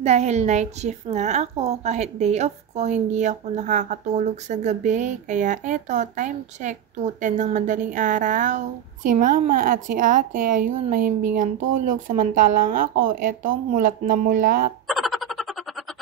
Dahil night shift nga ako, kahit day off ko, hindi ako nakakatulog sa gabi. Kaya eto, time check, 2:10 ng madaling araw. Si mama at si ate, ayun, mahimbingan tulog. Samantalang ako, eto, mulat na mulat.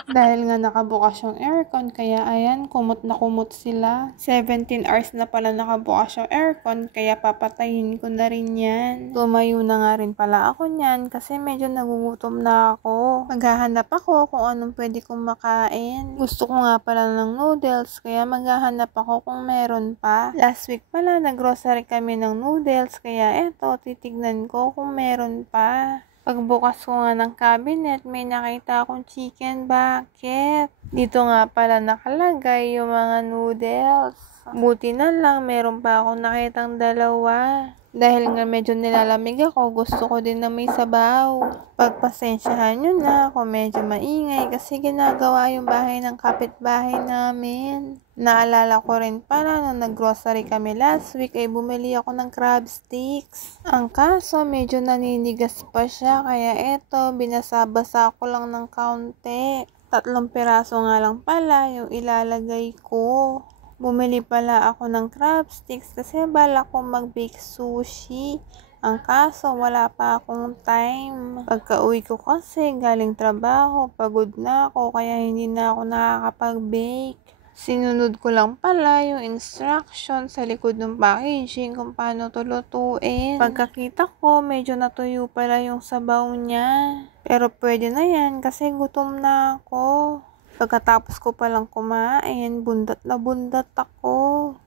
Dahil nga nakabukas yung aircon, kaya ayan, kumot na kumot sila. 17 hours na pala nakabukas yung aircon, kaya papatayin ko na rin yan. Tumayo na nga rin pala ako niyan, kasi medyo nagugutom na ako. Maghahanap ako kung anong pwede kong makain. Gusto ko nga pala ng noodles, kaya maghahanap ako kung meron pa. Last week pala, naggrocery kami ng noodles, kaya eto, titignan ko kung meron pa. Pagbukas ko nga ng cabinet, may nakita akong chicken bucket. Dito nga pala nakalagay yung mga noodles. Buti na lang, meron pa akong nakitang dalawa. Dahil nga medyo nilalamig ako, gusto ko din na may sabaw. Pagpasensyahan nyo na ako, medyo maingay kasi ginagawa yung bahay ng kapitbahay namin. Naalala ko rin pala nung nag-grocery kami last week ay bumili ako ng crab sticks. Ang kaso medyo naninigas pa siya kaya eto binasa-basa ko lang ng kaunti. 3 piraso nga lang pala yung ilalagay ko. Bumili pala ako ng crab sticks kasi bala ko mag-bake sushi. Ang kaso, wala pa akong time. Pagka-uwi ko kasi galing trabaho, pagod na ako kaya hindi na ako nakakapag-bake. Sinunod ko lang pala yung instruction sa likod ng packaging kung paano to lutuin. Pagkakita ko, medyo natuyo pala yung sabaw niya. Pero pwede na yan kasi gutom na ako. Pagkatapos ko palang kumain, bundat na bundat ako.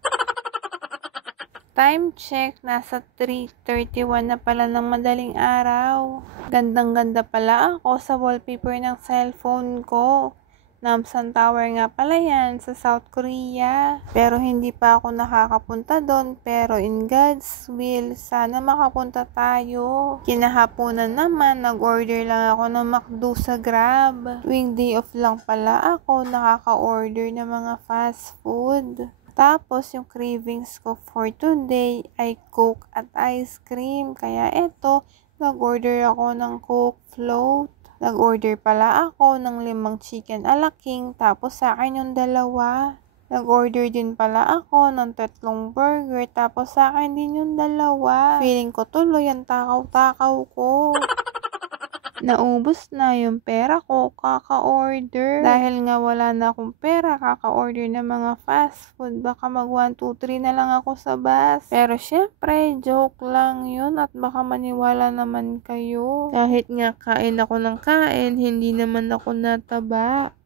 Time check, nasa 3:31 na pala ng madaling araw. Gandang-ganda pala ako sa wallpaper ng cellphone ko. Namsan Tower nga pala yan sa South Korea. Pero hindi pa ako nakakapunta doon. Pero in God's will, sana makapunta tayo. Kinahaponan naman, nag-order lang ako ng McDo sa Grab. Tuwing day off lang pala ako, nakaka-order ng mga fast food. Tapos, yung cravings ko for today ay Coke at ice cream. Kaya eto, nag-order ako ng Coke float. Nag-order pala ako ng 5 chicken ala king, tapos sa akin yung 2. Nag-order din pala ako ng 3 burger, tapos sa akin din yung 2. Feeling ko tuloy ang takaw-takaw ko. Naubos na yung pera ko, kaka-order. Dahil nga wala na akong pera, kaka-order ng mga fast food. Baka mag 1, 2, 3 na lang ako sa bus. Pero syempre, joke lang yun at baka maniwala naman kayo. Kahit nga kain ako ng kain, hindi naman ako nataba.